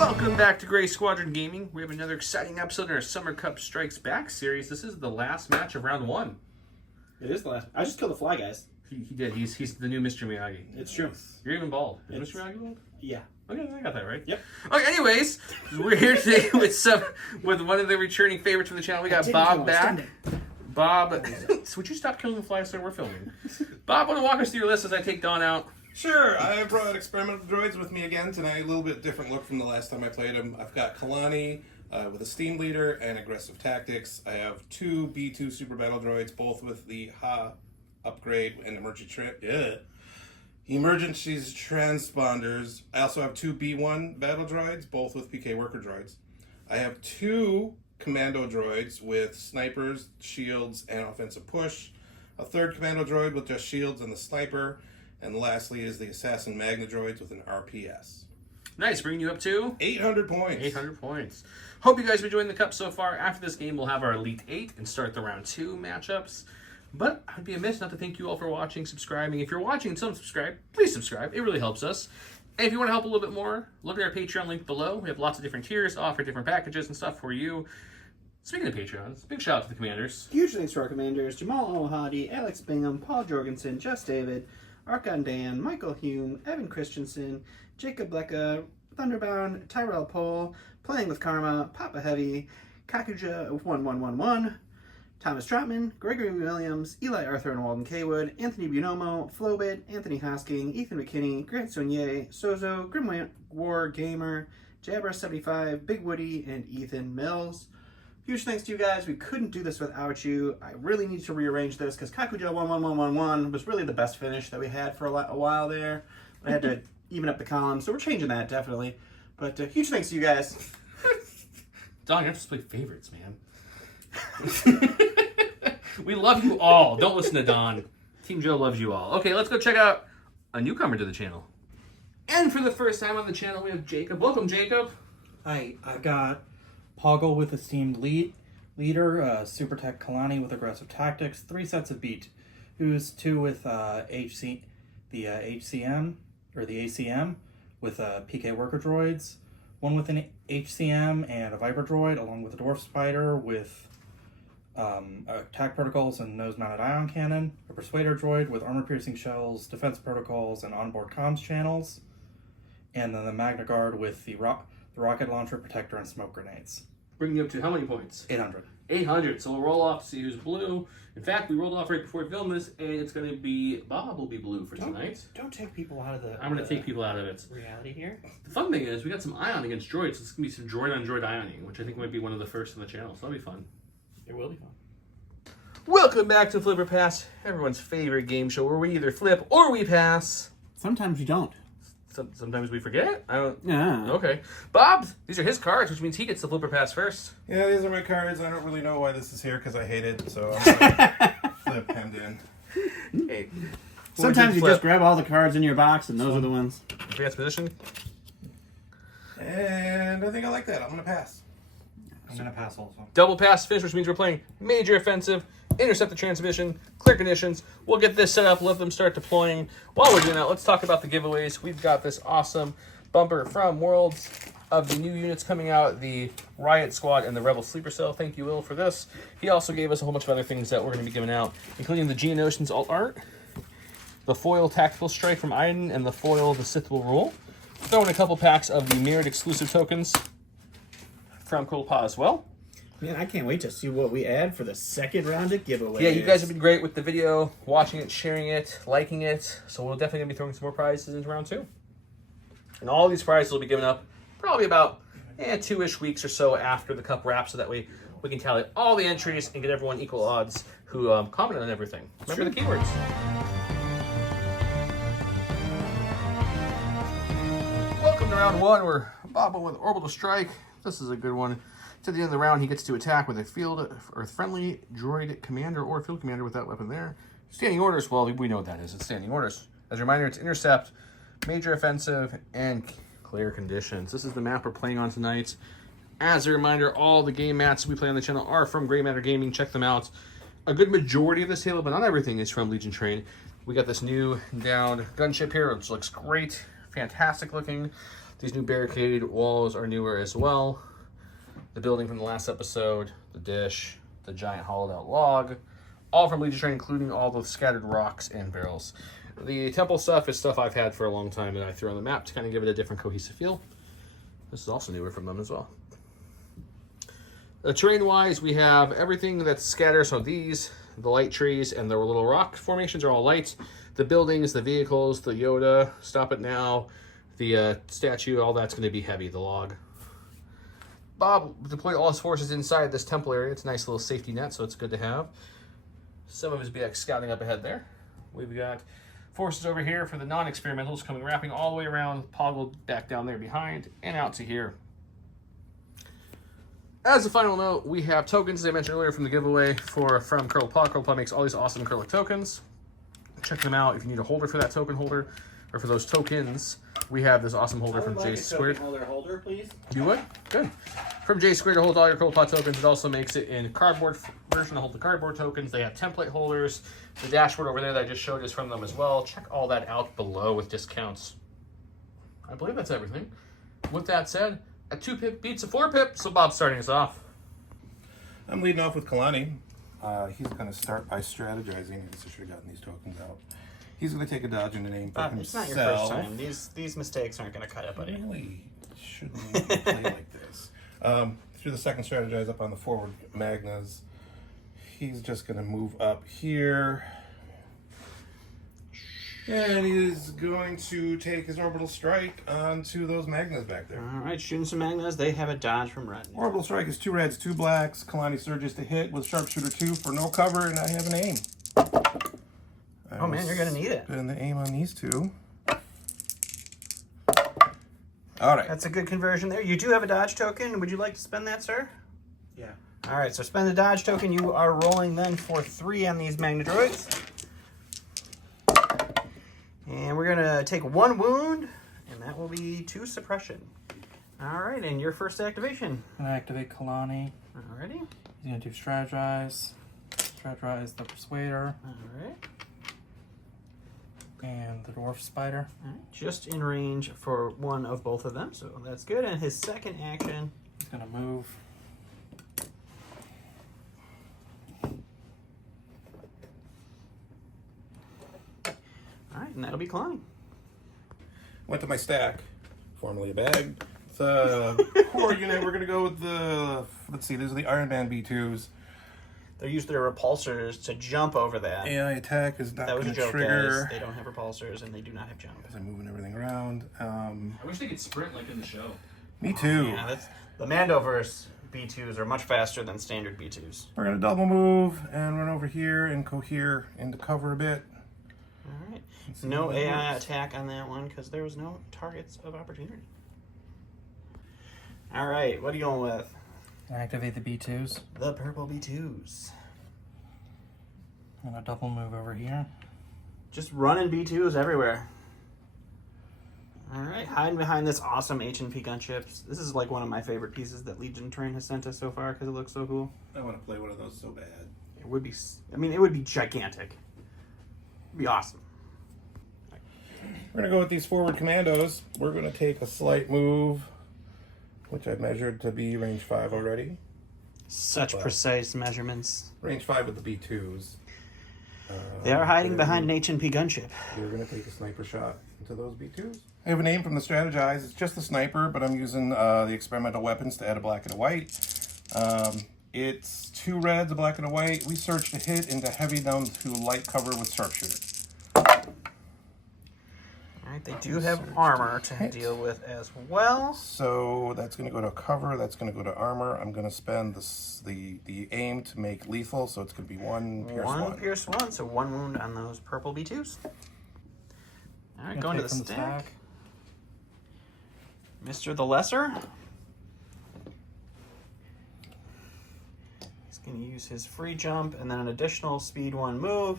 Welcome back to Gray Squadron Gaming. We have another exciting episode in our Summer Cup Strikes Back series. This is the last match of round one. It is the last. I just killed the fly, guys. He did. He's the new Mr. Miyagi. It's true. You're even bald. Is Mr. Miyagi bald? Yeah. Okay, I got that right. Yep. Okay, anyways, we're here today with one of the returning favorites from the channel. We got Bobb back. Bobb, would you stop killing the flies so we're filming? Bobb, want to walk us through your list as I take Dawn out? Sure, I brought experimental droids with me again tonight. A little bit different look from the last time I played them. I've got Kalani with a steam leader and aggressive tactics. I have two B2 super battle droids, both with the Ha upgrade and emergencies transponders. I also have two B1 battle droids, both with PK worker droids. I have two commando droids with snipers, shields, and offensive push. A third commando droid with just shields and the sniper. And lastly is the Assassin Magna droids with an RPS. Nice, bringing you up to 800 points. 800 points. Hope you guys are enjoying the cup so far. After this game, we'll have our Elite 8 and start the round 2 matchups. But I'd be amiss not to thank you all for watching, subscribing. If you're watching and still haven't subscribed, please subscribe. It really helps us. And if you want to help a little bit more, look at our Patreon link below. We have lots of different tiers to offer different packages and stuff for you. Speaking of Patreons, big shout out to the commanders. Huge thanks to our commanders: Jamal Al-Hadi, Alex Bingham, Paul Jorgensen, Jess David, Arkan Dan, Michael Hume, Evan Christensen, Jacob Blecka, Thunderbound, Tyrell Pohl, Playing with Karma, Papa Heavy, Kakuja 1111, Thomas Trotman, Gregory Williams, Eli Arthur and Walden Kaywood, Anthony Buonomo, Flobit, Anthony Hosking, Ethan McKinney, Grant Sonier, Sozo, Grim War Gamer, Jabber75, Big Woody, and Ethan Mills. Huge thanks to you guys. We couldn't do this without you. I really need to rearrange this because Kakuja 11111 was really the best finish that we had for a while there. I had to even up the column, so we're changing that definitely. But huge thanks to you guys. Don, you have to play favorites, man. We love you all. Don't listen to Don. Team Joe loves you all. Okay, let's go check out a newcomer to the channel. And for the first time on the channel, we have Jacob. Welcome, Jacob. Hi, I've got Poggle with esteemed leader, Super Tech Kalani with aggressive tactics, 3 sets of beat, who's 2 with HCM with PK worker droids, 1 with an HCM and a Viper droid, along with a Dwarf Spider with attack protocols and nose-mounted ion cannon, a Persuader droid with armor-piercing shells, defense protocols, and onboard comms channels, and then the Magna Guard with the rocket launcher, protector, and smoke grenades. Bringing you up to how many points? 800. 800. So we'll roll off to see who's blue. In fact, we rolled off right before we filmed this, and it's going to be Bobb will be blue for tonight. Don't take people out of the. I'm going to take people out of it. Reality here. The fun thing is we got some ion against droids. So it's going to be some droid on droid ioning, which I think might be one of the first on the channel. So that'll be fun. It will be fun. Welcome back to Flip or Pass, everyone's favorite game show where we either flip or we pass. Sometimes you don't. Sometimes we forget. I don't. Yeah. Okay. Bob, these are his cards, which means he gets the flip or pass first. Yeah, these are my cards. I don't really know why this is here because I hate it, so I'm gonna flip hemmed in. Hey. Sometimes you just grab all the cards in your box, and those are the ones. Advanced position. And I think I like that. I'm gonna pass. I'm going to pass also. Double pass finish, which means we're playing major offensive, intercept the transmission, clear conditions. We'll get this set up, let them start deploying. While we're doing that, let's talk about the giveaways. We've got this awesome bumper from Worlds of the new units coming out, the Riot Squad and the Rebel Sleeper Cell. Thank you, Will, for this. He also gave us a whole bunch of other things that we're going to be giving out, including the Geonosians alt art, the foil Tactical Strike from Iden, and the foil The Sith Will Rule. Throw in a couple packs of the mirrored exclusive tokens from Kolpa as well. Man, I can't wait to see what we add for the second round of giveaways. Yeah, you guys have been great with the video, watching it, sharing it, liking it. So we're definitely going to be throwing some more prizes into round 2. And all these prizes will be given up probably about 2-ish weeks or so after the cup wraps, so that way we can tally all the entries and get everyone equal odds who comment on everything. Remember the keywords. Welcome to round 1. We're Bobb with Orbital Strike. This is a good one. To the end of the round, he gets to attack with a field or friendly droid commander or field commander with that weapon there. Standing orders, well, we know what that is. It's standing orders. As a reminder, it's intercept, major offensive, and clear conditions. This is the map we're playing on tonight. As a reminder, all the game mats we play on the channel are from Gray Matter Gaming. Check them out. A good majority of this table, but not everything, is from Legion Train. We got this new downed gunship here, which looks great. Fantastic looking. These new barricade walls are newer as well. The building from the last episode, the dish, the giant hollowed out log, all from Legion Train, including all the scattered rocks and barrels. The temple stuff is stuff I've had for a long time that I threw on the map to kind of give it a different cohesive feel. This is also newer from them as well. Terrain-wise, we have everything that's scattered. So these, the light trees, and the little rock formations are all light. The buildings, the vehicles, the Yoda, Stop It Now, the statue, all that's going to be heavy, the log. Bobb deployed all his forces inside this temple area. It's a nice little safety net, so it's good to have. Some of his BX scouting up ahead there. We've got forces over here for the non-experimentals coming wrapping all the way around, Poggle back down there behind, and out to here. As a final note, we have tokens, as I mentioned earlier, from the giveaway from Curl Pod. Curl Pod makes all these awesome acrylic tokens. Check them out if you need a holder for that token holder, or for those tokens. We have this awesome holder from J Squared. Holder, please. You would? Good. From J Squared to hold all your Curl Pod tokens. It also makes it in cardboard version to hold the cardboard tokens. They have template holders. The dashboard over there that I just showed is from them as well. Check all that out below with discounts. I believe that's everything. With that said, a 2-pip beats a 4-pip, so Bobb's starting us off. I'm leading off with Kalani. He's going to start by strategizing. I guess I should have gotten these tokens out. He's going to take a dodge and a name for himself. It's not your first time. These mistakes aren't going to cut it, buddy. Really shouldn't play like this. Through the second strategize up on the forward Magnas. He's just going to move up here. And he's going to take his orbital strike onto those Magnas back there. All right, shooting some Magnas. They have a dodge from red. Orbital strike is 2 reds, 2 blacks. Kalani surges to hit with sharpshooter 2 for no cover, and I have an aim. Oh man, you're gonna need it. And the aim on these 2. All right. That's a good conversion there. You do have a dodge token. Would you like to spend that, sir? Yeah. All right, so spend the dodge token. You are rolling then for 3 on these Magna Droids. And we're gonna take 1 wound, and that will be 2 suppression. All right, and your first activation. I'm gonna activate Kalani. Alrighty. He's gonna do strategize the Persuader, All right. and the Dwarf Spider. All right. Just in range for 1 of both of them, so that's good. And his second action. He's gonna move. All right, and that'll be Kalani. Went to my stack, formerly a bag. It's a core unit. We're going to go with the, let's see, these are the Iron Man B2s. They use their repulsors to jump over that. AI attack is not That was going a to joke, trigger. guys. They don't have repulsors, and they do not have jump. As I'm moving everything around. I wish they could sprint like in the show. Me too. Yeah, that's the Mandoverse B2s are much faster than standard B2s. We're going to double move and run over here and cohere into cover a bit. All right. No AI attack on that one because there was no targets of opportunity. All right, what are you going with? Activate the B2s. The purple B2s. And a double move over here. Just running B2s everywhere. All right, hiding behind this awesome H&P gunships. This is like one of my favorite pieces that Legion Train has sent us so far because it looks so cool. I want to play one of those so bad. It would be, I mean, it would be gigantic. It'd be awesome. We're going to go with these forward commandos. We're going to take a slight move, which I've measured to be range 5 already. Such precise measurements. Range 5 with the B2s. They are hiding behind an H&P gunship. We're going to take a sniper shot into those B2s. I have a name from the Strategize. It's just the sniper, but I'm using the experimental weapons to add a black and a white. It's 2 reds, a black and a white. We search to hit into heavy down to light cover with sharpshooter. All right, they do have armor to deal with as well. So that's going to go to cover. That's going to go to armor. I'm going to spend the aim to make lethal, so it's going to be 1 pierce 1. 1 pierce 1, so 1 wound on those purple B2s. All right, going to the stack. Mr. the Lesser. He's going to use his free jump and then an additional speed 1 move.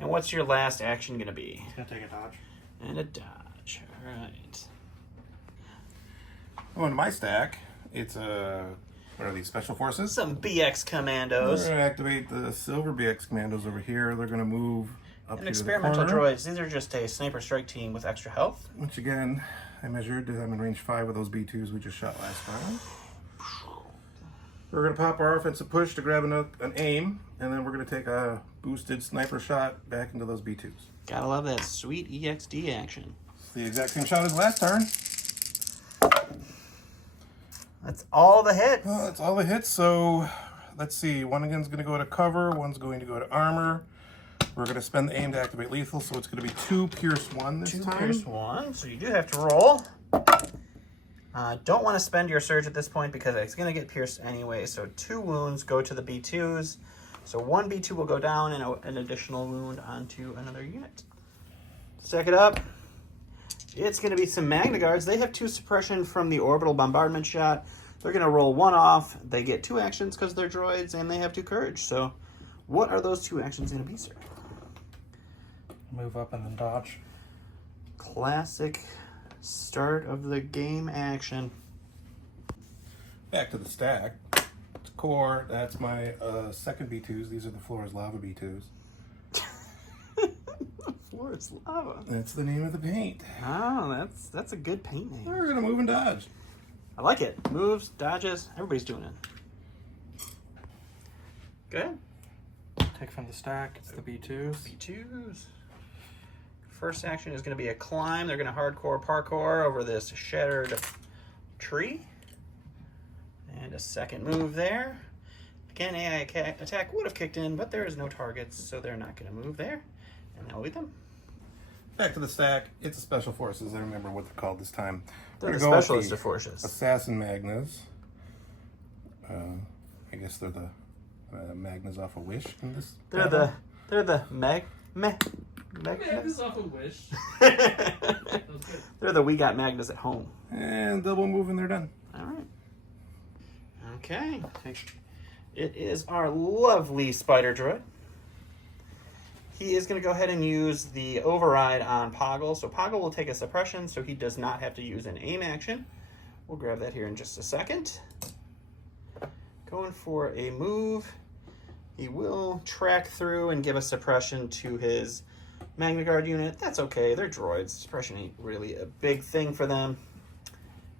And what's your last action going to be? He's gonna take a dodge. And a dodge. All right. Going to my stack. It's what are these, special forces? Some BX We're commandos. going to activate the silver BX commandos over here. They're going to move up And here to the experimental corner. droids. These are just a sniper strike team with extra health. Which again, I measured. I'm in range 5 with those B2s we just shot last time. We're going to pop our offensive push to grab an aim, and then we're going to take a boosted sniper shot back into those B2s. Gotta love that sweet EXD action. It's the exact same shot as last turn. That's all the hits. Well, that's all the hits, so let's see. One again's going to go to cover, one's going to go to armor. We're going to spend the aim to activate lethal, so it's going to be 2 Pierce 1 this time. 2 Pierce 1, so you do have to roll. Don't want to spend your surge at this point because it's going to get pierced anyway, so 2 wounds go to the B2s. So 1 B2 will go down and an additional wound onto another unit. Stack it up. It's going to be some Magna Guards. They have 2 suppression from the orbital bombardment shot. They're going to roll 1 off. They get 2 actions because they're droids, and they have 2 courage. So what are those 2 actions going to be, sir? Move up and then dodge. Classic start of the game action. Back to the stack. It's core. That's my second B2s. These are the Floor's Lava B2s. Floor's Lava. That's the name of the paint. Oh, that's a good paint name. We're gonna move and dodge. I like it. Moves, dodges, everybody's doing it. Good. Take from the stack. It's the B2s. B2s. First action is going to be a climb. They're going to hardcore parkour over this shattered tree. And a second move there. Again, AI attack would have kicked in, but there is no targets, so they're not going to move there. And that'll lead them. Back to the stack. It's a Special Forces. I remember what they're called this time. They're We're the gonna go Specialist with of Forces. Assassin Magnas. I guess they're the Magnas off a Wish in this. They're the Magnus off a wish. They're the we got Magnus at home. And double move and they're done. All right. Okay. It is our lovely spider droid. He is going to go ahead and use the override on Poggle. So Poggle will take a suppression, so he does not have to use an aim action. We'll grab that here in just a second. Going for a move. He will track through and give a suppression to his Magna Guard unit. That's okay. They're droids. Suppression ain't really a big thing for them.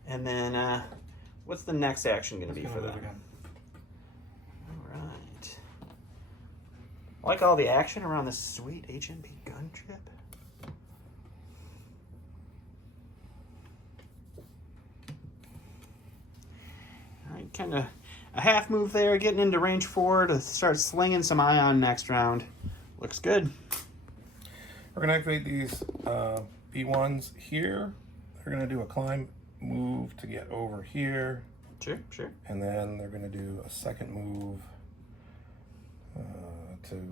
And then, what's the next action going to be for them? All right. I like all the action around this sweet HMP gunship. All right, kind of a half move there, getting into range 4 to start slinging some ion next round. Looks good. We're going to activate these B1s here. They're going to do a climb move to get over here. Sure. And then they're going to do a second move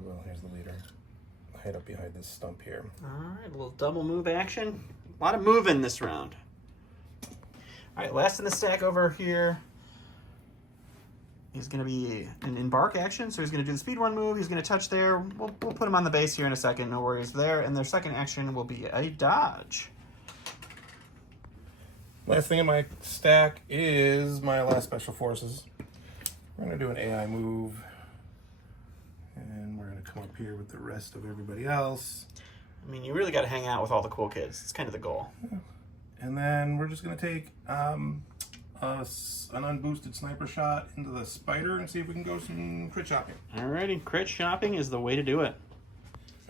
well, here's the leader. Hide up behind this stump here. All right, a little double move action. A lot of moving this round. All right, last in the stack over here is going to be an embark action. So he's going to do the speed 1 move. He's going to touch there. We'll put him on the base here in a second. No worries there. And their second action will be a dodge. Last thing in my stack is my last Special Forces. We're going to do an AI move. And we're going to come up here with the rest of everybody else. I mean, you really got to hang out with all the cool kids. It's kind of the goal. And then we're just going to take an unboosted sniper shot into the spider and see if we can go some crit shopping. Alrighty, crit shopping is the way to do it.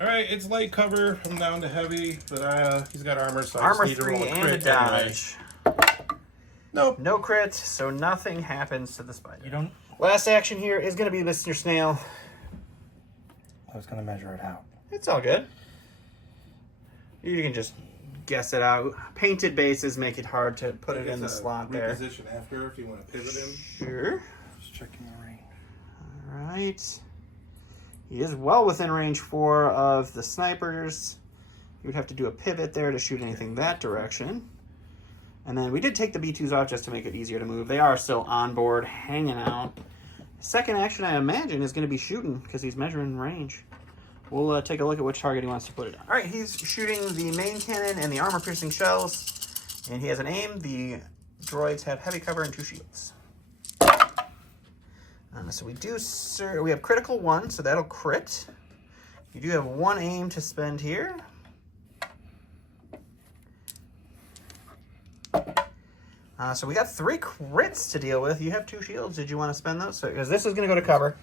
Alright, it's light cover. I'm down to heavy, but he's got armor, so Armor I just need 3 to roll a and crit a dodge. anyway. Nope. No crit, so nothing happens to the spider. You don't. Last action here is going to be Mr. Snail. I was going to measure it out. It's all good. You can just guess it out. Painted bases make it hard to put it in the slot there. Reposition after if you want to pivot him. Sure. Just checking the range. All right. He is well within range 4 of the snipers. You would have to do a pivot there to shoot anything that direction. And then we did take the B2s off just to make it easier to move. They are still on board, hanging out. Second action, I imagine, is going to be shooting because he's measuring range. We'll take a look at which target he wants to put it on. All right, he's shooting the main cannon and the armor-piercing shells, and he has an aim. The droids have heavy cover and 2 shields. So we have critical 1, so that'll crit. You do have 1 aim to spend here. So we got 3 crits to deal with. You have 2 shields. Did you want to spend those? Because this is going to go to cover.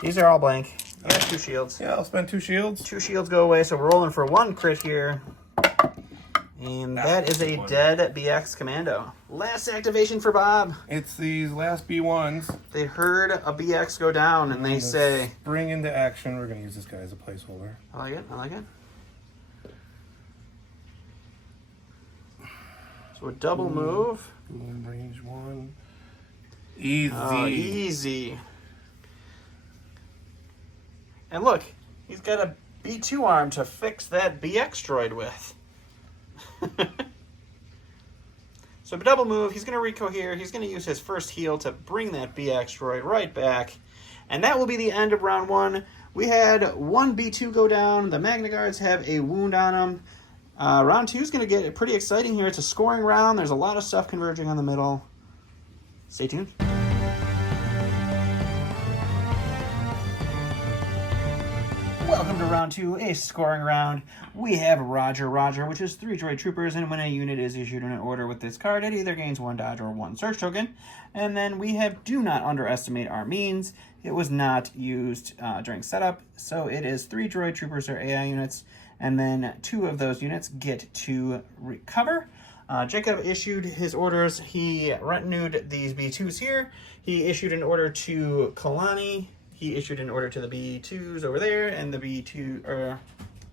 These are all blank. You have 2 shields. Yeah, I'll spend 2 shields. 2 shields go away, so we're rolling for 1 crit here. And that is a dead BX Commando. Last activation for Bob. It's these last B1s. They heard a BX go down, and they say... Spring into action. We're going to use this guy as a placeholder. I like it. I like it. So a double move. Range 1. Easy. Oh, easy. And look, he's got a B2 arm to fix that BX droid with. So double move, he's going to recohere. He's going to use his first heal to bring that BX droid right back. And that will be the end of round 1. We had 1 B2 go down. The Magna Guards have a wound on them. Round 2 is going to get pretty exciting here. It's a scoring round. There's a lot of stuff converging on the middle. Stay tuned. Welcome to round 2, a scoring round. We have Roger, which is 3 droid troopers, and when a unit is issued an order with this card, it either gains 1 dodge or 1 search token. And then we have Do Not Underestimate Our Means. It was not used during setup, so it is 3 droid troopers or AI units, and then 2 of those units get to recover. Jacob issued his orders. He retinued these B2s here. He issued an order to Kalani. He issued an order to the B2s over there, and the the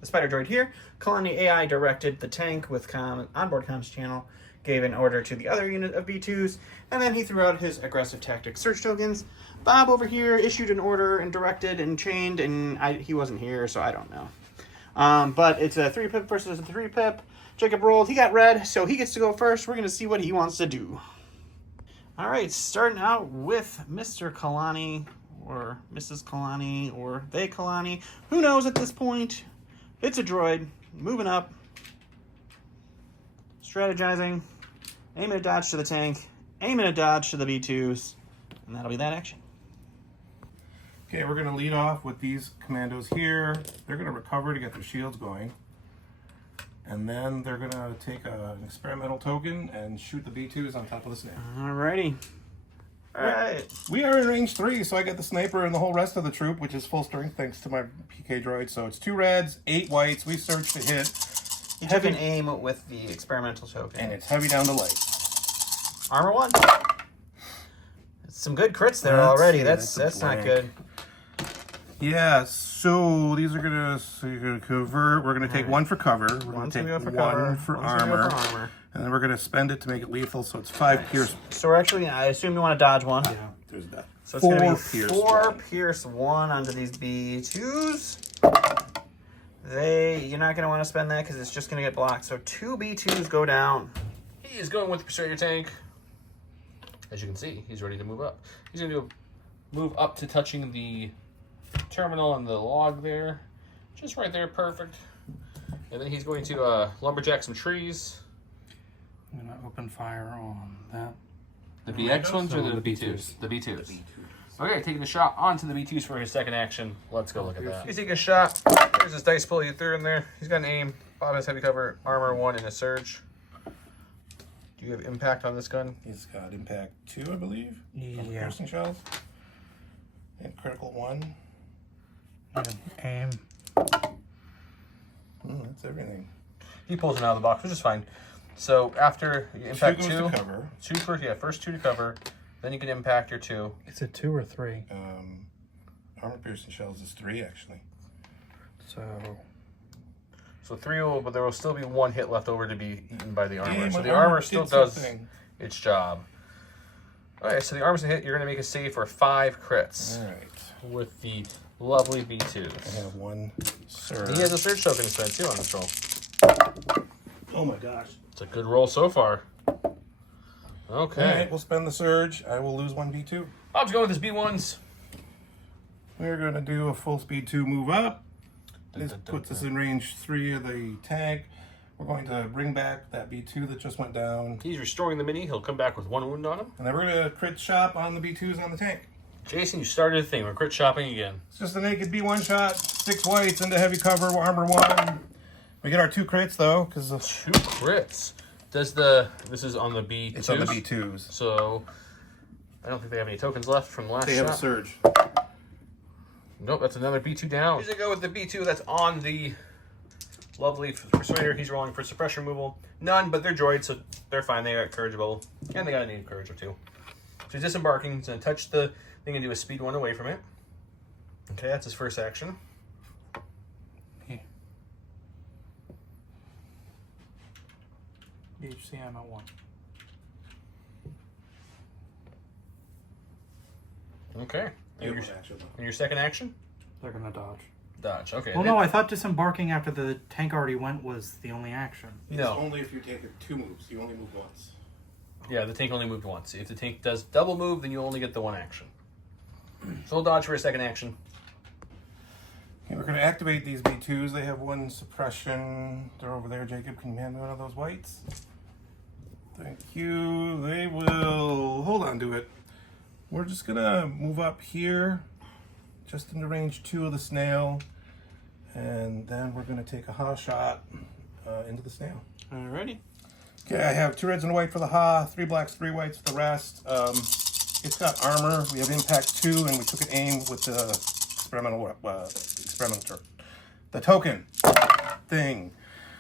spider droid here. Kalani AI directed the tank with onboard comms channel, gave an order to the other unit of B2s, and then he threw out his aggressive tactic search tokens. Bob over here issued an order and directed and chained, and he wasn't here, so I don't know. But it's a 3-pip versus a 3-pip. Jacob rolled. He got red, so he gets to go first. We're going to see what he wants to do. All right, starting out with Mr. Kalani, or Mrs. Kalani, or they Kalani. Who knows at this point? It's a droid. Moving up. Strategizing. Aiming a dodge to the tank. Aiming a dodge to the B2s. And that'll be that action. Okay, we're going to lead off with these commandos here. They're going to recover to get their shields going. And then they're going to take an experimental token and shoot the B2s on top of the snake. Alrighty. Alright. We are in range 3, so I get the sniper and the whole rest of the troop, which is full strength thanks to my PK droid. So it's 2 reds, 8 whites. We search to hit. You took an aim with the experimental token. And it's heavy down to light. Armor 1. Some good crits there already. That's not good. Yeah, so these are gonna convert. We're gonna take 1 for cover. We're gonna take 1 for armor. And then we're gonna spend it to make it lethal, so it's 5 pierce. So we're actually, I assume you want to dodge 1. Yeah, there's that. So it's gonna be 4 pierce 1 onto these B2s. You're not gonna want to spend that because it's just gonna get blocked. So 2 B2s go down. He is going with the Crusader tank. As you can see, he's ready to move up. He's going to move up to touching the terminal and the log there. Just right there, perfect. And then he's going to lumberjack some trees. I'm going to open fire on that. The BX ones or the B2s? The B2s. Okay, taking a shot onto the B2s for his second action. Let's go look at that. He's taking a shot. There's his dice pull he threw in there. He's got an aim. Bob has heavy cover, armor 1, and a surge. Do you have impact on this gun? He's got impact 2, I believe. Yeah. Piercing shells. And critical 1. And aim. That's everything. He pulls it out of the box, which is fine. So after you impact 2, to cover. 2 first, yeah, first 2 to cover. Then you can impact your 2. Is it 2 or 3? Armor piercing shells is 3 actually. So 3 will, but there will still be 1 hit left over to be eaten by the armor. Yeah, so the armor armor still does something. its job. Alright, so the armor's a hit. You're going to make a save for 5 crits. Alright. With the lovely B2s. I have 1 surge. He has a surge token to spend too on this roll. Oh my gosh. It's a good roll so far. Okay. Alright, we'll spend the surge. I will lose 1 B2. Bob's going with his B1s. We're going to do a full speed 2 move up. This puts us in range 3 of the tank. We're going to bring back that B2 that just went down. He's restoring the mini. He'll come back with 1 wound on him. And then we're going to crit shop on the B2s on the tank. Jason, you started a thing. We're crit shopping again. It's just a naked B1 shot. 6 whites into heavy cover, armor 1. We get our 2 crits though, because 2 crits. Does this is on the B2s? It's on the B2s. So I don't think they have any tokens left from the last They shot. have a surge. Nope, that's another B2 down. Here's to go with the B2 that's on the lovely Persuader. He's rolling for suppression removal. None, but they're droids, so they're fine. They got courage bubble, and they got a native courage or two. So he's disembarking. He's going to touch the thing and do a speed 1 away from it. Okay, that's his first action. HCM at 1. Okay. And your second action? They're gonna dodge. Dodge. Okay. Well, no, I thought disembarking after the tank already went was the only action. It's No. only if you take 2 moves. You only move once. Yeah, the tank only moved once. If the tank does double move, then you only get the 1 action. So we'll dodge for a second action. Okay, we're going to activate these B2s. They have 1 suppression. They're over there. Jacob, can you hand me one of those whites? Thank you. They will hold on to it. We're just going to move up here, just into range 2 of the snail. And then we're going to take a Ha shot into the snail. Alrighty. Okay, I have 2 reds and a white for the Ha, 3 blacks, 3 whites for the rest. It's got armor. We have impact 2, and we took an aim with the the token thing.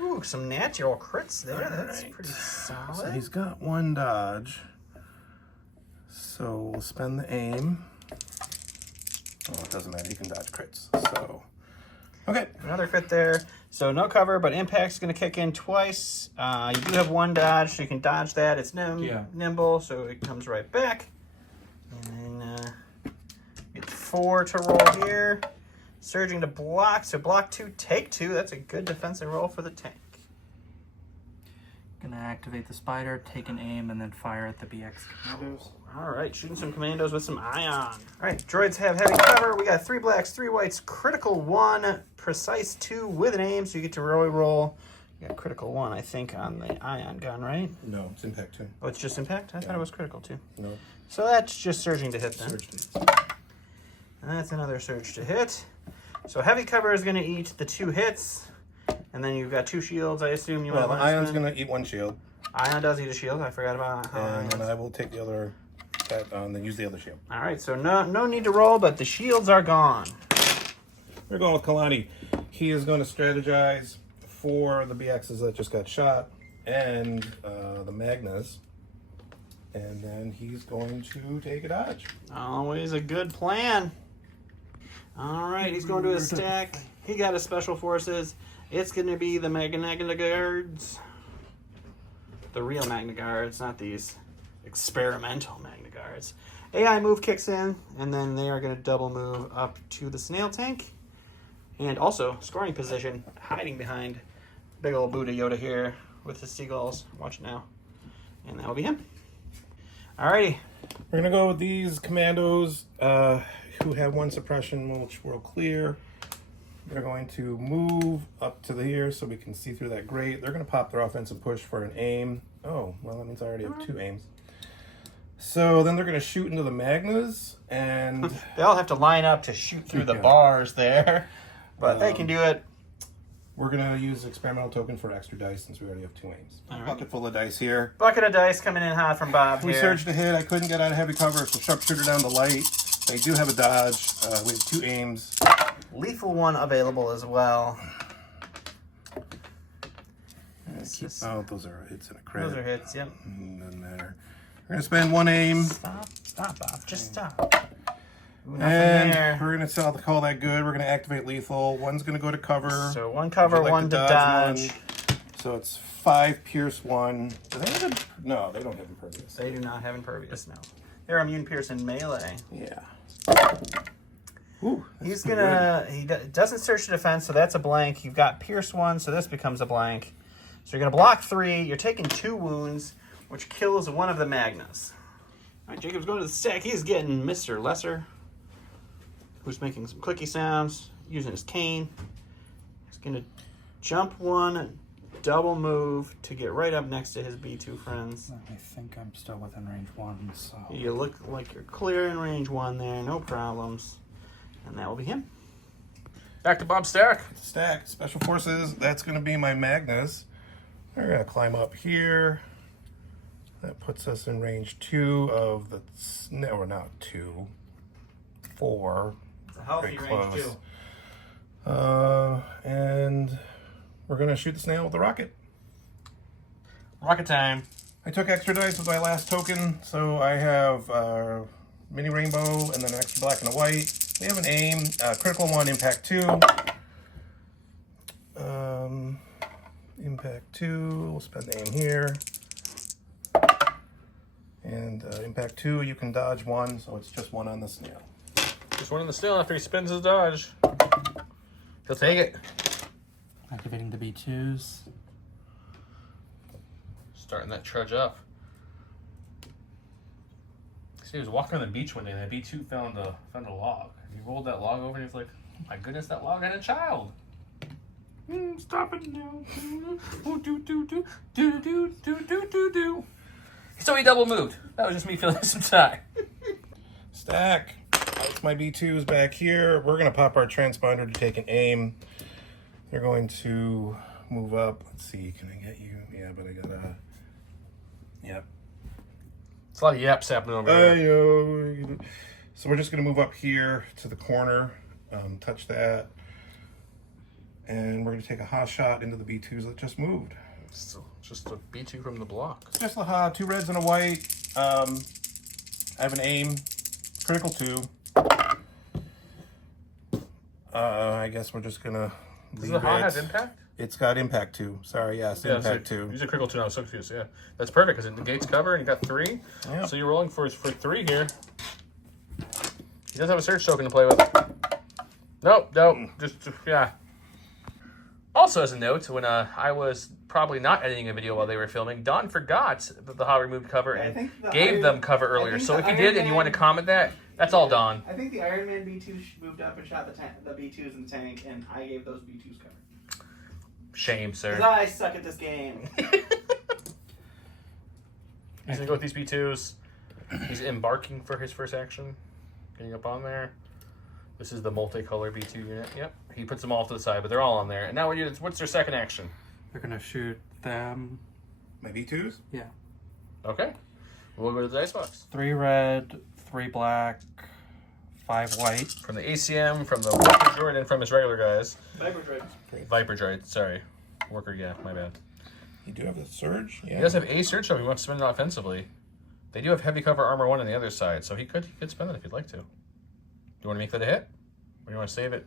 Ooh, some natural crits there. That's Alright. pretty So solid. he's got 1 dodge. So we'll spend the aim. Oh, it doesn't matter. He can dodge crits. So, okay. Another crit there. So no cover, but impact's going to kick in twice. You do have 1 dodge, so you can dodge that. It's nimble, so it comes right back. And then get 4 to roll here. Surging to block, so block 2, take 2. That's a good defensive roll for the tank. Gonna activate the spider, take an aim, and then fire at the BX commandos. All right, shooting some commandos with some ion. All right, droids have heavy cover. We got 3 blacks, 3 whites, critical 1, precise 2 with an aim, so you get to roll. You got critical 1, I think, on the ion gun, right? No, it's impact 2. Oh, it's just impact? I thought it was critical 2. No, So that's just surging to hit then. surge. And that's another surge to hit. So heavy cover is going to eat the 2 hits. And then you've got 2 shields, I assume you Well, the want to ion's going to eat 1 shield. Ion does eat a shield. I forgot about how And then ions. I will take the other, then use the other shield. All right, so no need to roll, but the shields are gone. We're going with Kalani. He is going to strategize for the BXs that just got shot and the Magnas. And then he's going to take a dodge. Always a good plan. All right, he's going to his stack. He got his special forces. It's going to be the Magna Guards. The real Magna Guards, not these experimental Magna Guards. AI move kicks in, and then they are going to double move up to the snail tank. And also, scoring position, hiding behind big old Buddha Yoda here with his seagulls. Watch now. And that will be him. Alrighty. We're going to go with these commandos who have 1 suppression, which will clear. They're going to move up to here so we can see through that grate. They're going to pop their offensive push for an aim. Oh, well, that means I already have 2 aims. So then they're going to shoot into the Magnas, and They all have to line up to shoot through the bars there. But they can do it. we're going to use experimental token for extra dice since we already have 2 aims. All right. Bucket full of dice here. Bucket of dice coming in hot from Bob We here. surged to hit. I couldn't get out of heavy cover, so sharpshooter down the light. They do have a dodge. We have 2 aims. Lethal 1 available as well. Oh, those are hits and a crit. Those are hits, yep. Doesn't matter. We're going to spend 1 aim. Stop, Bob. Just stop. Ooh, nothing And there. we're going to call that good. We're going to activate lethal. 1's going to go to cover. So 1 cover, Would you like 1 to to dodge. one? So it's 5 pierce 1. Do they have no, they don't have impervious. They do not have impervious, no. They're immune pierce in melee. Yeah. Ooh, He's gonna, doesn't search the defense, so that's a blank. You've got pierce 1, so this becomes a blank. So you're gonna block 3, you're taking 2 wounds, which kills 1 of the Magnas. All right, Jacob's going to the stack. He's getting Mr. Lesser, who's making some clicky sounds, using his cane. He's gonna jump 1, double move to get right up next to his B2 friends. I think I'm still within range 1, so... You look like you're clear in range 1 there, no problems. And that will be him. Back to Bob Stack. Stack. Special forces. That's going to be my Magnus. We're gonna climb up here. That puts us in range 2 of the, no, not 2, 4. It's a healthy Very range close. too. And we're gonna shoot the snail with the rocket. Rocket time. I took extra dice with my last token, so I have mini rainbow and then an extra black and a white. We have an aim, critical 1, impact 2. Impact 2, we'll spend the aim here. And impact 2, you can dodge 1, so it's just 1 on the snail. Just 1 on the snail after he spins his dodge. He'll take it. Activating the B2s. Starting that trudge up. See, he was walking on the beach one day, and that B2 found a log. He rolled that log over, and he was like, oh my goodness, that log had a child. Stop it now. Do. So he double moved. That was just me feeling some time. Stack. That's my B2s back here. We're gonna pop our transponder to take an aim. You're going to move up. Let's see, can I get you? Yeah, but I gotta, yep. It's a lot of yaps happening over here. So we're just gonna move up here to the corner, touch that. And we're gonna take a hot shot into the B2s that just moved. So just a B2 from the block. Just a hot, 2 reds and a white. I have an aim, critical 2. I guess we're just gonna Does leave the hot it. have impact? It's got impact 2. Sorry, yes, Yeah, impact so 2. use a critical 2 now. I was so confused. Yeah, that's perfect because it negates cover and you got 3. Yeah. So you're rolling for 3 here. He does have a surge token to play with. Nope. Just yeah. Also, as a note, when I was probably not editing a video while they were filming, Don forgot that the hot removed cover and gave them cover earlier. So if you did and you want to comment that, that's all Don. I think the Iron Man B2 moved up and shot the B2s in the tank, and I gave those B2s cover. Shame, sir. Because I suck at this game. He's gonna go with these B2s. He's embarking for his first action. Getting up on there. This is the multicolor B2 unit. Yep. He puts them all to the side, but they're all on there. And now what's their second action? They're gonna shoot them. My B2s? Yeah. Okay. We'll go to the dice box. 3 red, 3 black, 5 white. From the ACM, from the Worker Droid, and from his regular guys. Viper Droid. Viper Droid, sorry. Worker, yeah, my bad. You do have the surge? Yeah. He does have a surge, so he wants to spend it offensively. They do have heavy cover armor 1 on the other side, so he could spend it if he'd like to. Do you want to make that a hit? Or do you want to save it?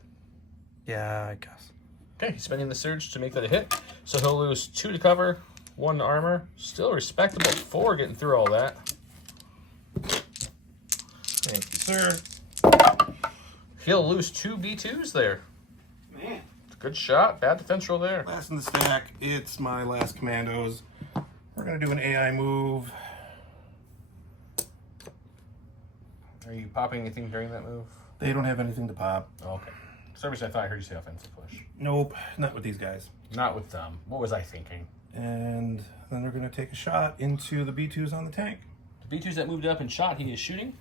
Yeah, I guess. Okay, he's spending the surge to make that a hit. So he'll lose 2 to cover, 1 to armor. Still respectable 4 getting through all that. Thank you, sir. He'll lose 2 B2s there. Man. Good shot. Bad defense roll there. Last in the stack, it's my last commandos. We're gonna do an AI move. Are you popping anything during that move? They don't have anything to pop. Oh, okay. For some reason I thought I heard you say offensive push. Nope, not with these guys. Not with them. What was I thinking? And then we're gonna take a shot into the B2s on the tank. The B2s that moved up and shot, he is shooting.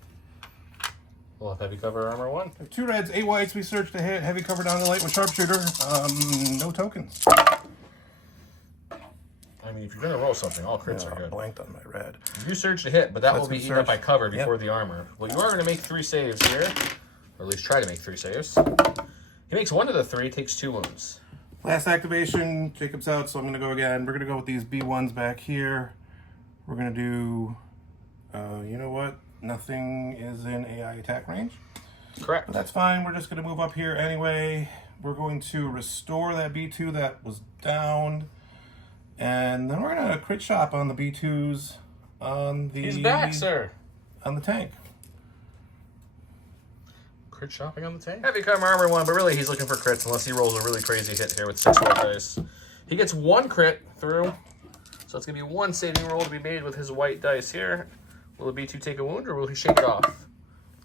We'll have heavy cover armor 1. 2 reds, 8 whites, we search to hit, heavy cover down the light with sharpshooter. No tokens. I mean, if you're going to roll something, all crits Yeah, are good. blanked on my red. You surge to hit, but that That's will be good eaten up by surge. cover before Yep. the armor. Well, you are going to make 3 saves here. Or at least try to make 3 saves. He makes 1 of the 3, takes 2 wounds. Last activation, Jacob's out, so I'm gonna go again. We're gonna go with these B1s back here. We're gonna do, you know what? Nothing is in AI attack range. Correct. But that's fine, we're just gonna move up here anyway. We're going to restore that B2 that was downed. And then we're gonna crit shop on the B2s on the... He's back, sir. On the tank. Crit shopping on the tank. Heavy cover armor 1, but really he's looking for crits unless he rolls a really crazy hit here with 6 white dice. He gets 1 crit through, so it's going to be 1 saving roll to be made with his white dice here. Will the B2 take a wound or will he shake it off?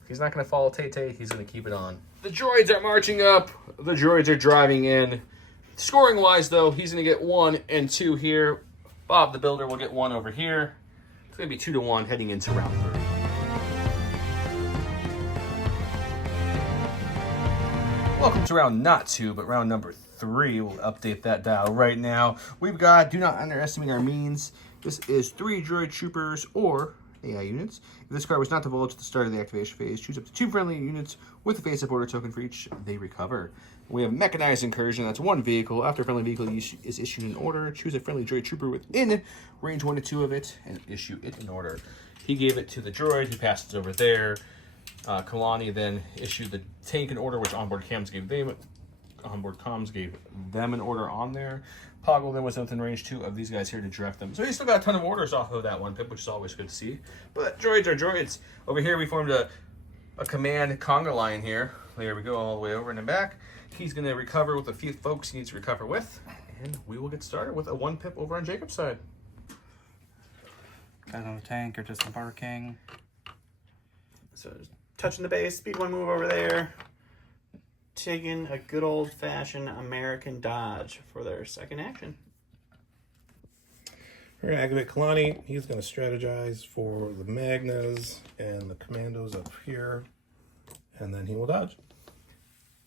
He's not going to follow Tay-Tay, he's going to keep it on. The droids are marching up. The droids are driving in. Scoring-wise, though, he's going to get 1 and 2 here. Bob the Builder will get 1 over here. It's going to be 2-1 heading into round 3. Welcome to round not 2, but round number 3. We'll update that dial right now. We've got do not underestimate our means. This is 3 droid troopers or AI units. If this card was not divulged at the start of the activation phase, choose up to 2 friendly units with a face-up order token for each they recover. We have Mechanized Incursion. That's 1 vehicle. After a friendly vehicle is issued an order, choose a friendly droid trooper within range 1 to 2 of it and issue it in order. He gave it to the droid. He passed it over there. Kalani then issued the tank an order, which onboard comms gave them an order on there. Poggle then was within range 2 of these guys here to direct them. So he still got a ton of orders off of that one pip, which is always good to see. But droids are droids. Over here we formed a command conga line here. There we go, all the way over and then back. He's going to recover with a few folks he needs to recover with. And we will get started with a 1 pip over on Jacob's side. Guys on the tank are disembarking. So touching the base, speed 1 move over there. Taking a good old-fashioned American dodge for their second action. We're going to activate Kalani. He's going to strategize for the Magnas and the Commandos up here. And then he will dodge.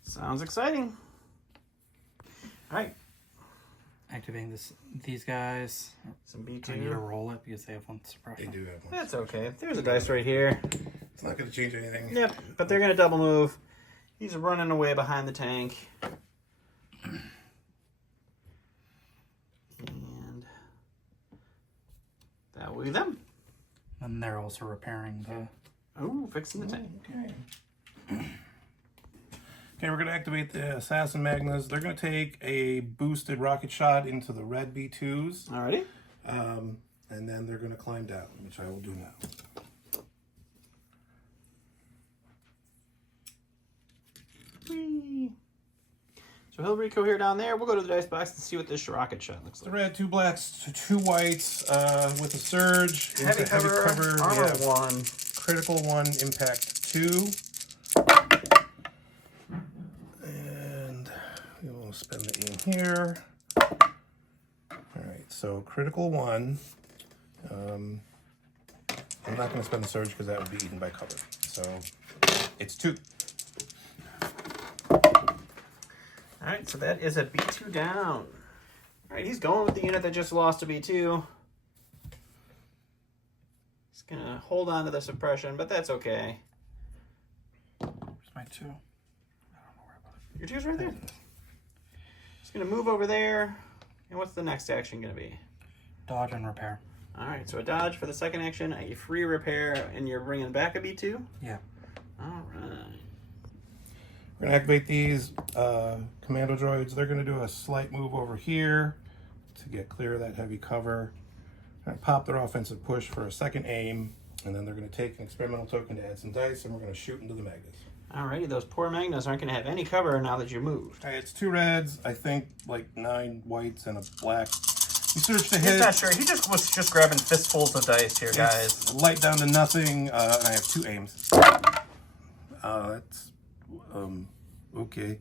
Sounds exciting. All right. Activating these guys. Some I need to B2. roll it because they have 1 suppression. They do have one. That's okay. There's a dice right here. It's not going to change anything. Yep, but they're going to double move. He's running away behind the tank. And that will be them. And they're also repairing the... Oh, fixing the tank. Okay. Okay, we're going to activate the Assassin Magnas. They're going to take a boosted rocket shot into the red B2s. Alrighty. And then they're going to climb down, which I will do now. Whee. So he'll reco down there. We'll go to the dice box and see what this rocket shot looks The like. red, 2 blacks, 2 whites, with a surge. Heavy into cover, we armor have 1. critical 1, impact 2. And we will spend the aim here. Alright, so critical 1. I'm not going to spend the surge because that would be eaten by cover. So it's 2. Alright, so that is a B2 down. Alright, he's going with the unit that just lost a B2. He's going to hold on to the suppression, but that's okay. Where's my 2? I don't know where I put it. Your 2's right there. He's going to move over there. And what's the next action going to be? Dodge and repair. Alright, so a dodge for the second action, a free repair, and you're bringing back a B2? Yeah. Alright. We're going to activate these commando droids. They're going to do a slight move over here to get clear of that heavy cover. And pop their offensive push for a second aim. And then they're going to take an experimental token to add some dice, and we're going to shoot into the Magnas. Alrighty, those poor Magnas aren't going to have any cover now that you moved. Okay, it's 2 reds, I think like 9 whites and a black. He searched ahead. He's not sure. He just was just grabbing fistfuls of dice here, guys. It's light down to nothing. And I have 2 aims. That's okay.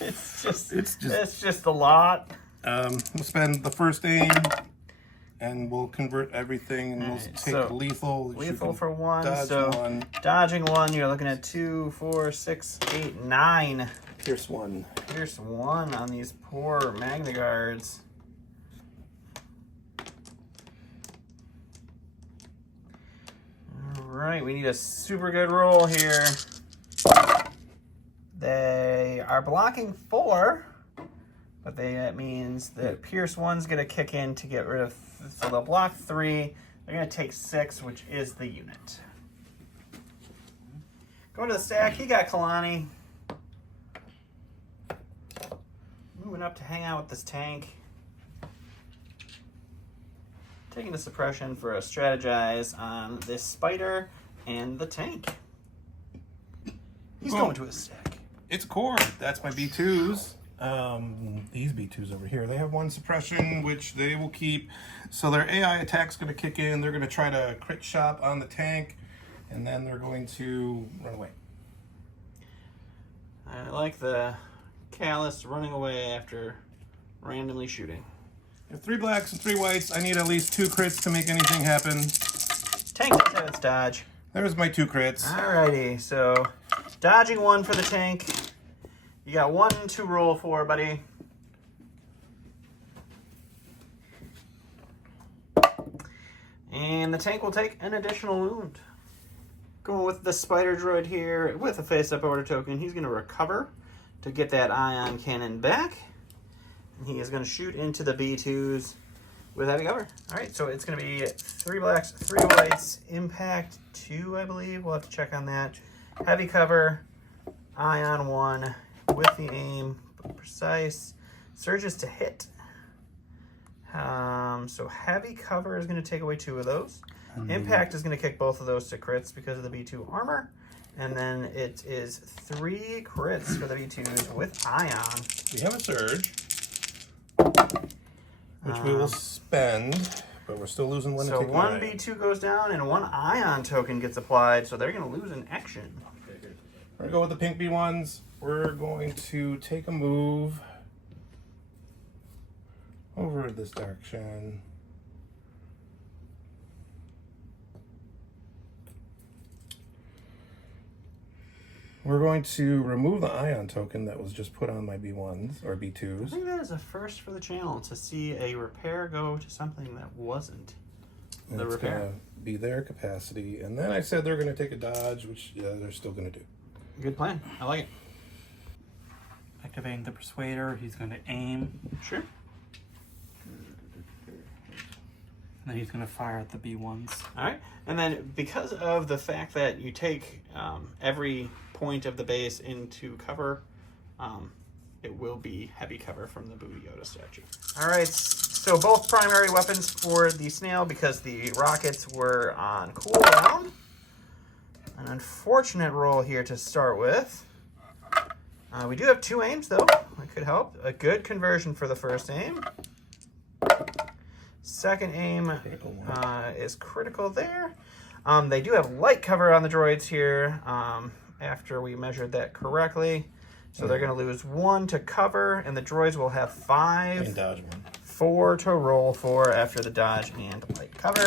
It's just a lot. We'll spend the first aim, and we'll convert everything, and we'll Alright, take so lethal. Lethal for 1. Dodge So 1. dodging 1, you're looking at 2, 4, 6, 8, 9. Pierce 1. Pierce 1 on these poor Magna Guards. Alright, we need a super good roll here. They are blocking 4, but that means that Pierce 1's going to kick in to get rid of, so they'll block 3. They're going to take 6, which is the unit. Going to the stack, he got Kalani. Moving up to hang out with this tank. Taking the suppression for a strategize on this spider and the tank. He's going to his stack. It's core. That's my B2s. These B2s over here, they have 1 suppression, which they will keep. So their AI attack's going to kick in. They're going to try to crit shot on the tank, and then they're going to run away. I like the Callus running away after randomly shooting. I have 3 blacks and 3 whites. I need at least 2 crits to make anything happen. Tank does have its dodge. There's my 2 crits. Alrighty, so Dodging 1 for the tank. You got 1 to roll for, buddy. And the tank will take an additional wound. Going with the spider droid here with a face-up order token. He's going to recover to get that ion cannon back. And he is going to shoot into the B2s with heavy cover. All right, so it's going to be 3 blacks, 3 whites, impact 2, I believe. We'll have to check on that. Heavy cover, ion 1 with the aim, precise. Surges to hit. So heavy cover is going to take away 2 of those. Impact is going to kick both of those to crits because of the B2 armor. And then it is 3 crits for the B2s with ion. We have a surge, which we will spend, but we're still losing 1 to So take 1 ion. B2 goes down and 1 ion token gets applied, so they're going to lose an action. We're going to go with the pink B1s. We're going to take a move over this direction. We're going to remove the ion token that was just put on my B1s or I B2s. think that is a first for the channel to see a repair go to something that wasn't the It's repair. gonna be their capacity. And then I said they're going to take a dodge, which they're still going to do. Good plan. I like it. Activating the Persuader, he's going to aim, Sure. and then he's going to fire at the B1s. All right. And then because of the fact that you take every point of the base into cover, it will be heavy cover from the Boo Yoda statue. All right. So both primary weapons for the snail because the rockets were on cooldown. An unfortunate roll here to start with. We do have 2 aims, though. That could help. A good conversion for the first aim. Second aim is critical there. They do have light cover on the droids here after we measured that correctly. So they're going to lose 1 to cover, and the droids will have 5. And dodge 1. 4 to roll for after the dodge and light cover.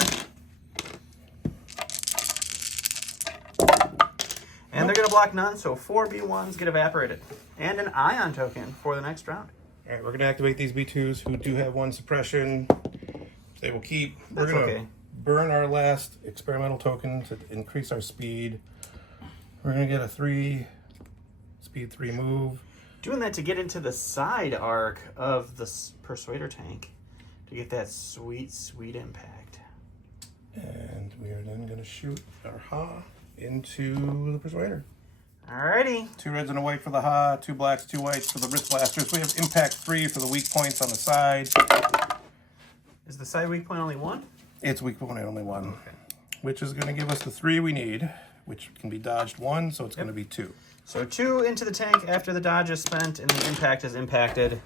And they're going to block none, so 4 B1s get evaporated. And an ion token for the next round. All right, we're going to activate these B2s who do have 1 suppression. They will keep. That's we're going to okay. burn our last experimental token to increase our speed. We're going to get a 3 speed 3 move. Doing that to get into the side arc of the Persuader tank to get that sweet, sweet impact. And we are then going to shoot our Ha into the Persuader. Alrighty. 2 reds and a white for the Ha, 2 blacks, 2 whites for the wrist blasters. We have impact 3 for the weak points on the side. Is the side weak point only 1? It's weak point only 1, which is going to give us the 3 we need, which can be dodged 1, so it's going to be 2. So 2 into the tank after the dodge is spent and the impact is impacted.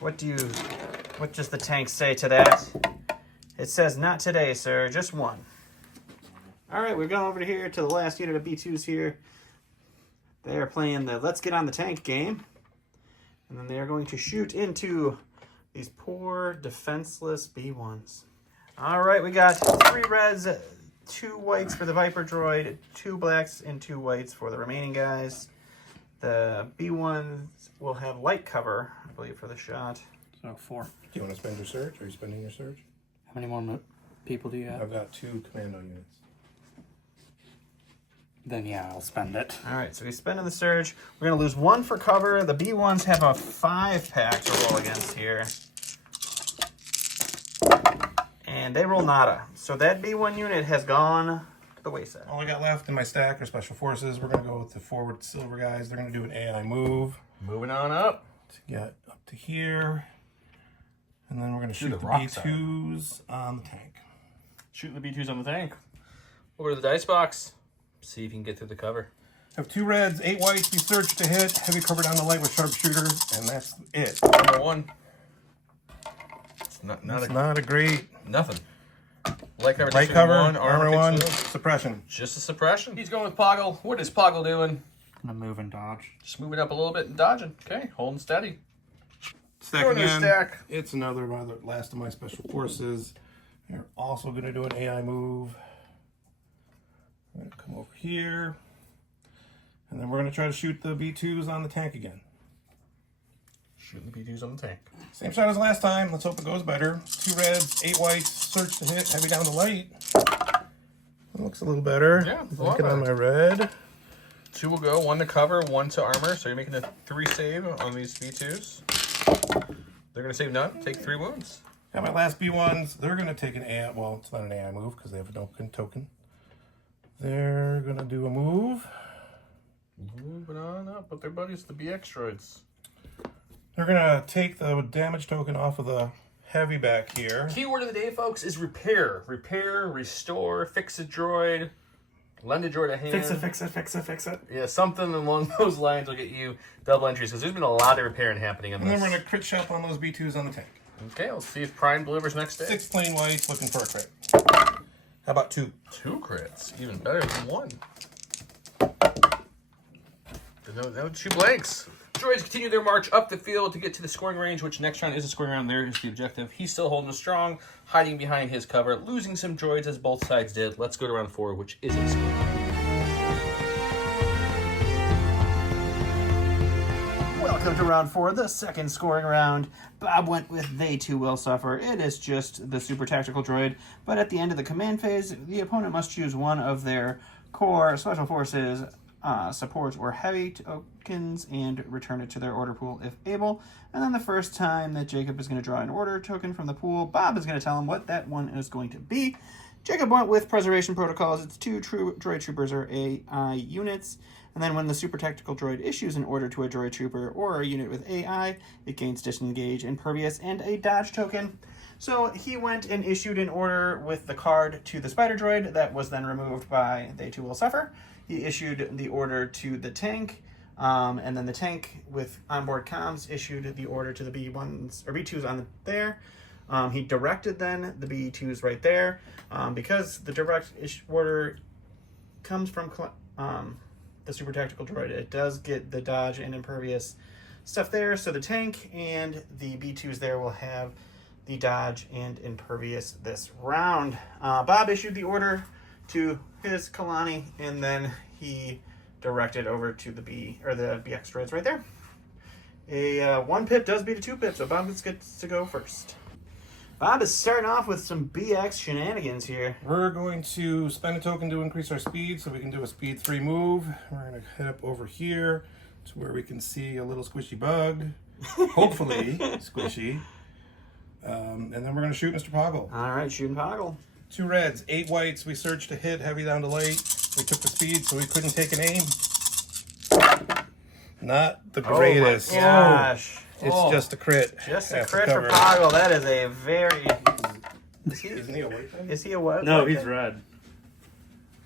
What does the tank say to that? It says, not today, sir, just 1. All right, we're going over here to the last unit of B2s here. They are playing the Let's Get on the Tank game. And then they are going to shoot into these poor, defenseless B1s. All right, we got 3 reds, 2 whites for the Viper droid, 2 blacks, and 2 whites for the remaining guys. The B1s will have light cover, I believe, for the shot. So 4. Do you want to spend your surge? Are you spending your surge? How many more people do you have? I've got 2 commando units. Then yeah, I'll spend it. All right, so he's spending the surge. We're going to lose 1 for cover. The B1s have a 5-pack to roll against here. And they roll nada. So that B1 unit has gone to the wayside. All I got left in my stack are special forces. We're going to go with the forward silver guys. They're going to do an AI move Moving on up. to get up to here. And then we're going to shoot the the rock B2s on the tank. Shooting the B2s on the tank. Over to the dice box. See if you can get through the cover. Have 2 reds, 8 whites. We search to hit. Heavy cover down the light with sharpshooter. And that's it. Number 1. It's Not a great nothing. Light cover, light district cover. 1, Armor armor 1. takes 2. Suppression. Just a suppression. He's going with Poggle. What is Poggle doing? I'm gonna move and dodge. Just moving up a little bit and dodging. Okay, holding steady. Stack Throwing their again. stack. It's another one of the last of my special forces. They're also going to do an AI move. I'm going to come over here. And then we're going to try to shoot the B2s on the tank again. Shooting the B2s on the tank. Same shot as last time. Let's hope it goes better. 2 reds, 8 whites, search to hit, heavy down to light. It looks a little better. Yeah, a lot Look on my red. 2 will go, 1 to cover, 1 to armor. So you're making a 3 save on these B2s. They're going to save none, take 3 wounds. Got my last B1s. They're going to take an AI. Well, it's not an AI move because they have a token. They're going to do a move. Moving on up with their buddies, the BX droids. They're going to take the damage token off of the heavy back here. Keyword of the day, folks, is repair. Repair, restore, fix a droid, lend a droid a hand. Fix it. Yeah, something along those lines will get you double entries, because there's been a lot of repairing happening on And this. then we're going to crit shop on those B2s on the tank. Okay, let's see if Prime delivers next day. 6 plain whites, looking for a crit. How about 2? 2 crits, even better than 1. No 2 blanks. Droids continue their march up the field to get to the scoring range, which next round is a scoring round. There is the objective. He's still holding strong, hiding behind his cover, losing some droids as both sides did. Let's go to round 4, which is a scoring round. Welcome to round 4, the second scoring round. Bob went with They Too Will Suffer. It is just the super tactical droid, but at the end of the command phase, the opponent must choose one of their core special forces, supports, or heavy tokens and return it to their order pool if able. And then the first time that Jacob is going to draw an order token from the pool, Bob is going to tell him what that one is going to be. Jacob went with Preservation Protocols. It's 2 droid troopers or AI units. And then when the super tactical droid issues an order to a droid trooper or a unit with AI, it gains disengage, impervious, and a dodge token. So he went and issued an order with the card to the spider droid that was then removed by They Too Will Suffer. He issued the order to the tank, and then the tank with onboard comms issued the order to the B1s or B2s on there. He directed then the B2s right there because the direct order comes from the super tactical droid. It does get the dodge and impervious stuff there, so the tank and the B2s there will have the dodge and impervious this round. Bob issued the order to his Kalani, and then he directed over to the BX droids right there. A 1 pip does beat a 2 pip, so Bob gets to go first. Bob is starting off with some BX shenanigans here. We're going to spend a token to increase our speed so we can do a speed 3 move. We're going to head up over here to where we can see a little squishy bug. Hopefully squishy. And then we're going to shoot Mr. Poggle. All right, shooting Poggle. 2 reds, 8 whites. We searched to hit, heavy down to light. We took the speed so we couldn't take an aim. Not the greatest. Oh my gosh. It's just a crit. Just a Half the crit for cover. Poggle. That is a very... Isn't he a white thing? Is he a what? No, white he's thing? red.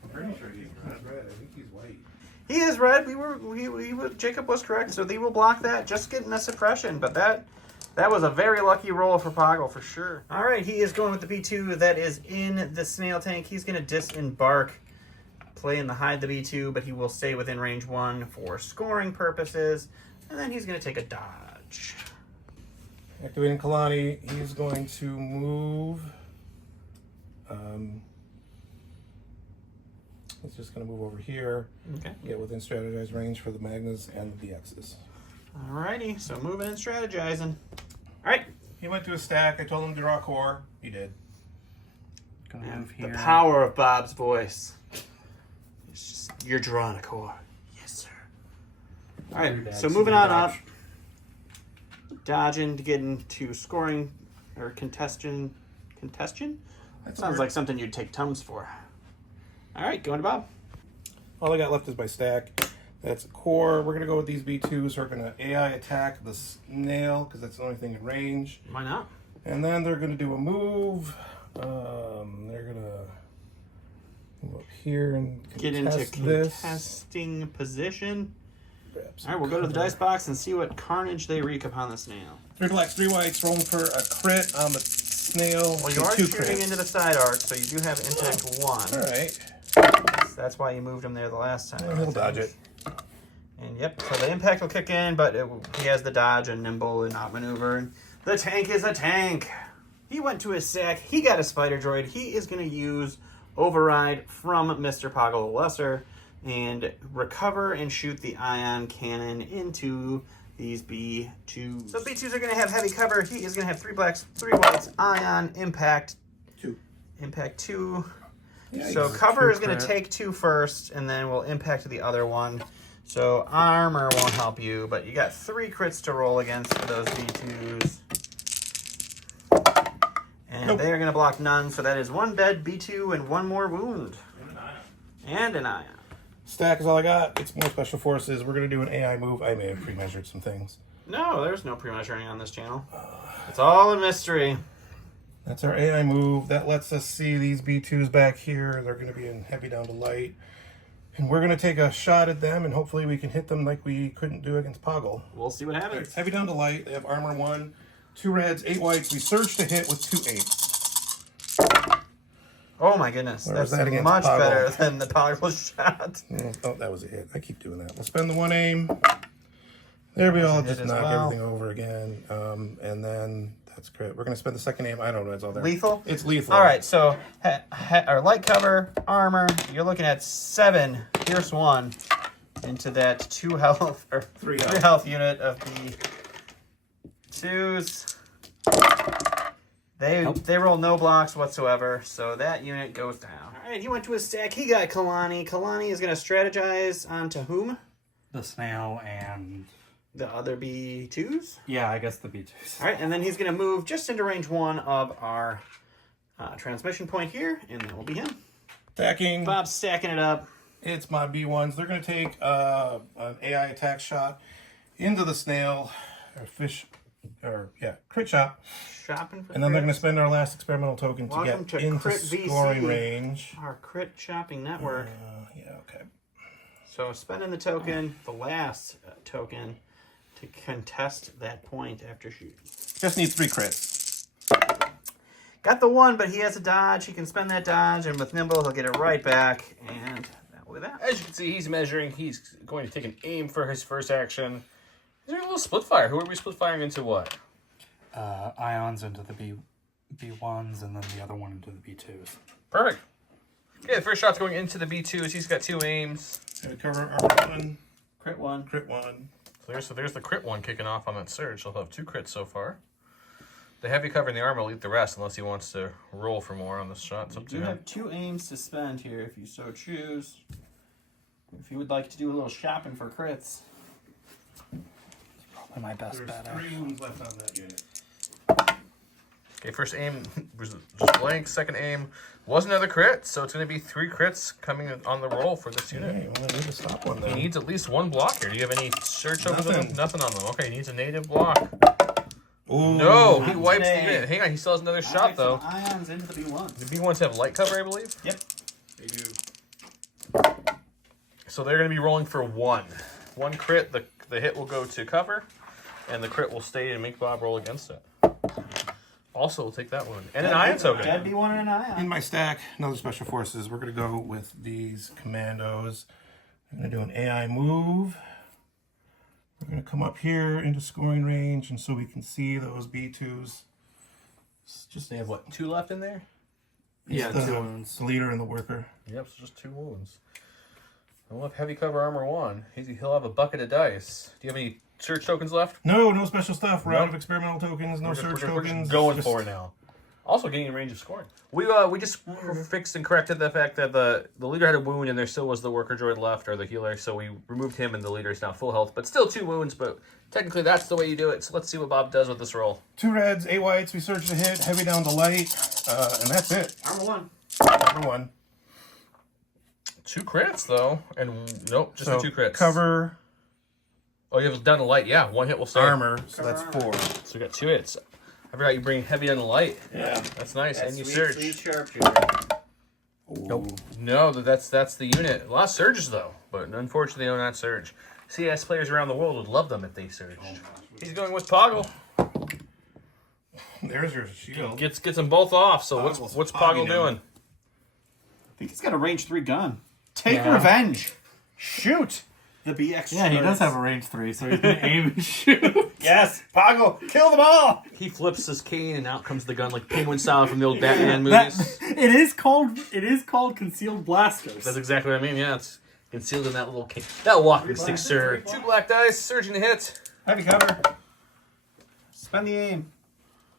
I'm pretty sure he's not red. I think he's white. He is red. Jacob was correct, so he will block that. Just getting a suppression, but that was a very lucky roll for Poggle for sure. All right, he is going with the B2 that is in the snail tank. He's going to disembark, play in the hide the B2, but he will stay within range 1 for scoring purposes, and then he's going to take a dodge. Activating Kalani, he's going to move. He's just going to move over here. Okay. Get within strategized range for the Magnas and the BXs. Alrighty, so moving and strategizing. Alright. He went to a stack. I told him to draw a core. He did. Gonna move The here. power of Bob's voice. It's just, you're drawing a core. Yes, sir. Alright, so moving on up. Dodging to get into scoring or contestion. Contestion? That sounds like something you'd take Tums for. Alright, going to Bob. All I got left is my stack. That's a core. We're going to go with these B2s. They're going to AI attack the snail because that's the only thing in range. Why not? And then they're going to do a move. They're going to move up here and Get into this. contesting position. Grab some Alright, we'll go to the cover. dice box and see what carnage they wreak upon the snail. 3 blacks, 3 whites, rolling for a crit on the snail. Well, you are 2 shooting crits. into the side arc, so you do have impact 1. All right. That's why you moved him there the last time. Well, he'll dodge it. And yep, so the impact will kick in, but he has the dodge and nimble and outmaneuver. And the tank is a tank. He went to his sack. He got a spider droid. He is going to use override from Mr. Poggle the Lesser. and recover and shoot the ion cannon into these B2s. So B2s are going to have heavy cover. He is going to have 3 blacks, 3 whites, ion, impact 2. Impact 2. Yikes. So cover is going crit. to take 2 first, and then we'll impact the other one. So armor won't help you, but you got 3 crits to roll against for those B2s. And they're going to block none, so that is 1 dead B2 and 1 more wound. And an ion. Stack is all I got. It's more special forces. We're going to do an AI move. I may have pre-measured some things. No, there's no pre-measuring on this channel. It's all a mystery. That's our AI move. That lets us see these B2s back here. They're going to be in heavy down to light. And we're going to take a shot at them, and hopefully we can hit them like we couldn't do against Poggle. We'll see what happens. Heavy down to light. They have armor 1, 2 reds, 8 whites. We surge to hit with 2 8s. Oh my goodness, Where was that's that against much Poggle? better than the Poggle shot. Oh, that was a hit. I keep doing that. We'll spend the 1 aim. There we all Hit just as knock well. everything over again. And then that's crit. We're going to spend the second aim. I don't know. It's all there. Lethal? It's lethal. All right, so our light cover, armor, you're looking at 7 Pierce 1 into that 2 health, or 3 health unit of the 2s. They roll no blocks whatsoever, so that unit goes down. All right, he went to his stack. He got Kalani. Kalani is going to strategize onto whom? The snail and... The other B2s? Yeah, I guess the B2s. All right, and then he's going to move just into range 1 of our transmission point here, and that will be him. Stacking. Bob's stacking it up. It's my B1s. They're going to take an AI attack shot into the snail, or fish, or crit shot. Shopping for And then they're crits. going to spend our last experimental token to Welcome get to into Crit VC. scoring range. Our crit shopping network. Yeah, okay. So spending the token, the last token, to contest that point after shooting. Just needs 3 crits. Got the 1, but he has a dodge. He can spend that dodge, and with Nimble, he'll get it right back. And that will be that. As you can see, he's measuring. He's going to take an aim for his first action. He's doing a little split fire. Who are we split firing into what? Ions into the B1s, and then the other one into the B2s. Perfect. Okay, the first shot's going into the B2s. He's got 2 aims. Gonna cover armor 1, Crit 1. crit 1. So there's the crit one kicking off on that surge. He'll have 2 crits so far. The heavy cover and the armor will eat the rest unless he wants to roll for more on this shot. It's up to You him. have 2 aims to spend here if you so choose. If you would like to do a little shopping for crits. Probably my best There's bet. 3 wounds left on that unit. Okay, first aim was just blank. Second aim was another crit, so it's going to be 3 crits coming on the roll for this unit. Okay, well, I need to stop one He then. needs at least 1 block here. Do you have any search tokens on Nothing. him? Nothing on them. Okay, he needs a native block. Ooh. No, he Not wipes today. the unit. Hang on, he still has another shot, though. Ions into the B1s. The B1s have light cover, I believe. Yep. They do. So they're going to be rolling for 1. 1 crit, the hit will go to cover, and the crit will stay and make Bob roll against it. Also, we'll take that one. And an ion token. Dead B1 and an ion. In my stack, another special forces. We're going to go with these commandos. I'm going to do an AI move. We're going to come up here into scoring range, and so we can see those B2s. Just they have, what, 2 left in there? Yeah, the, 2 wounds. the leader and the worker. Yep, so just 2 wounds. I'll have heavy cover armor 1. He'll have a bucket of dice. Do you have any search tokens left? No special stuff. We're No. out of experimental tokens, no search We're tokens. just going Just- for it now. Also getting in range of scoring. We just fixed and corrected the fact that the leader had a wound and there still was the worker droid left, or the healer, so we removed him and the leader is now full health, but still 2 wounds, but technically that's the way you do it. So let's see what Bob does with this roll. 2 reds, 8 whites. We surge to hit, heavy down to light, and that's it. Armor 1. Number 1. 2 crits though, and nope, just So the 2 crits. cover, Oh, you have down to light, yeah, 1 hit will stay. armor, so that's Cover 4. So we got 2 hits. I forgot you bring heavy down to light. Yeah. That's nice, and you Sweet, surge. sweet sharpshooter. Nope. No, that's the unit. A lot of surges though, but unfortunately they do not surge. CS players around the world would love them if they surged. He's going with Poggle. There's your shield. Gets them both off. So Poggle's what's pogging Poggle doing? I think he's got a range 3 gun. Take Yeah. revenge. Shoot the BX. Yeah, he does have a range 3, so he can aim and shoot. Yes, Poggle, kill them all. He flips his cane and out comes the gun like penguin style from the old Batman movies. It is called concealed blasters. That's exactly what I mean. Yeah, concealed in that little that walking stick, sir. 2 black dice, surging to hit. Heavy cover. Spend the aim.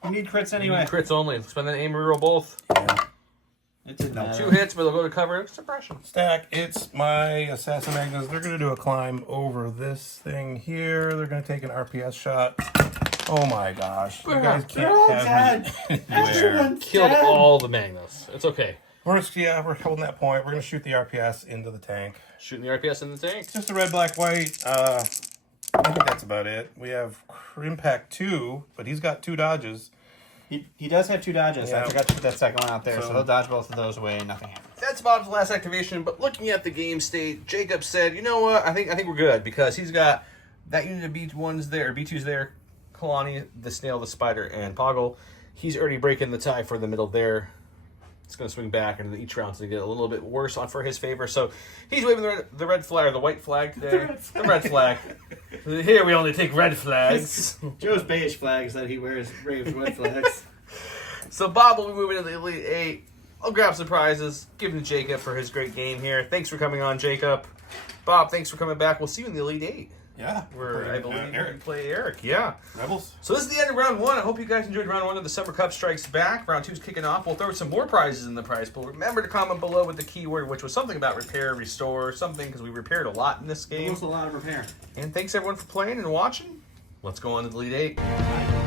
You need crits anyway. Crits only. Spend that aim and reroll both. Yeah. It did not. 2 hits, but they'll go to cover. Suppression. Stack, it's my Assassin Magnus. They're going to do a climb over this thing here. They're going to take an RPS shot. Oh my gosh. You guys They're all can't have me anywhere. Everyone's Killed dead. all the Magnus. It's okay. We're holding that point. We're going to shoot the RPS into the tank. Shooting the RPS in the tank. Just a red, black, white. I think that's about it. We have Impact 2, but he's got 2 dodges. He does have 2 dodges. Yeah. I forgot to put that second one out there, so So- he'll dodge both of those away and nothing happens. That's Bobb's last activation, but looking at the game state, Jacob said, you know what, I think we're good, because he's got that unit of B1s there, or B2s there, Kalani, the Snail, the Spider, and Poggle. He's already breaking the tie for the middle there. It's going to swing back, and each round's going to get a little bit worse for his favor. So he's waving the red flag, or the white flag today. The red flag. Here we only take red flags. Joe's beige flags that he wears, Rave's red flags. So Bobb will be moving to the Elite 8. I'll grab some prizes, give them to Jacob for his great game here. Thanks for coming on, Jacob. Bobb, thanks for coming back. We'll see you in the Elite 8. Yeah. Where I believe you Eric. play Eric. Yeah. Rebels. So this is the end of round 1. I hope you guys enjoyed round 1 of the Summer Cup Strikes Back. Round 2 is kicking off. We'll throw some more prizes in the prize pool. Remember to comment below with the keyword, which was something about repair, restore, something, because we repaired a lot in this It game. was a lot of repair. And thanks everyone for playing and watching. Let's go on to the Elite 8.